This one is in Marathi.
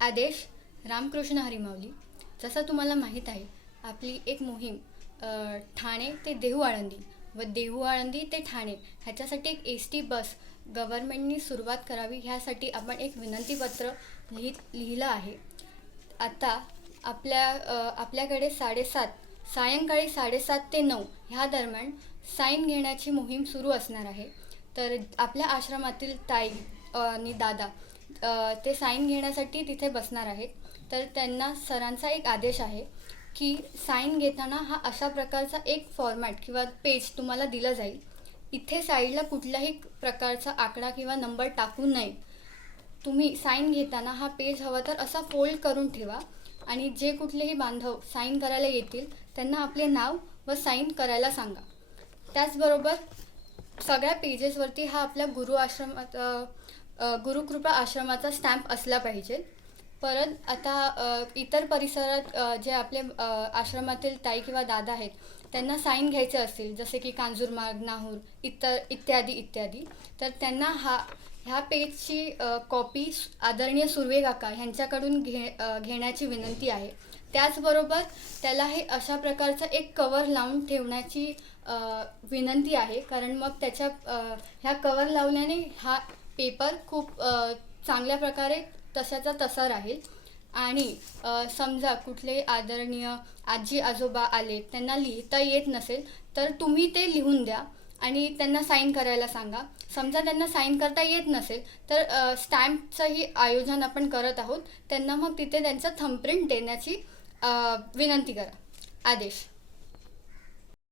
आदेश रामकृष्ण हरिमावली जसं तुम्हाला माहीत आहे आपली एक मोहीम ठाणे ते देहू आळंदी व देहू आळंदी ते ठाणे ह्याच्यासाठी एक एस टी बस गव्हर्मेंटनी सुरुवात करावी ह्यासाठी आपण एक विनंतीपत्र लिहित लिहिलं आहे. आता आपल्या आपल्याकडे साडेसात सायंकाळी साडेसात ते नऊ ह्या दरम्यान साईन घेण्याची मोहीम सुरू असणार आहे. तर आपल्या आश्रमातील ताई आणि दादा ते साईन घेण्यासाठी तिथे बसणार आहेत. तर त्यांना सरांचा एक आदेश आहे की साईन घेताना हा अशा प्रकारचा एक फॉर्मॅट किंवा पेज तुम्हाला दिलं जाईल. इथे साईडला कुठल्याही प्रकारचा आकडा किंवा नंबर टाकू नये. तुम्ही साईन घेताना हा पेज हवा तर असा फोल्ड करून ठेवा आणि जे कुठलेही बांधव साईन करायला येतील त्यांना आपले नाव व साईन करायला सांगा. त्याचबरोबर सगळ्या पेजेसवरती हा आपल्या गुरु आश्रमात गुरुकृपा आश्रमाचा स्टॅम्प असला पाहिजे. परत आता इतर परिसरात जे आपले आश्रमातील ताई किंवा दादा आहेत त्यांना साईन घ्यायचे असतील जसे की कांजूरमार्ग नाहूर इतर इत्यादी इत्यादी. तर त्यांना हा ह्या पेजची कॉपी आदरणीय सुर्वे काका ह्यांच्याकडून घे घेण्याची विनंती आहे. त्याचबरोबर त्याला हे अशा प्रकारचं एक कवर लावून ठेवण्याची विनंती आहे. कारण मग त्याच्या ह्या कवर लावल्याने हा पेपर खूप चांगल्या प्रकारे तशाचा तसा राहील. आणि समजा कुठले आदरणीय आजी आजोबा आले त्यांना लिहिता येत नसेल तर तुम्ही ते लिहून द्या आणि त्यांना साईन करायला सांगा. समजा त्यांना साईन करता येत नसेल तर स्टॅम्पचंही आयोजन आपण करत आहोत. त्यांना मग तिथे त्यांचं थंबप्रिंट देण्याची विनंती करा. आदेश.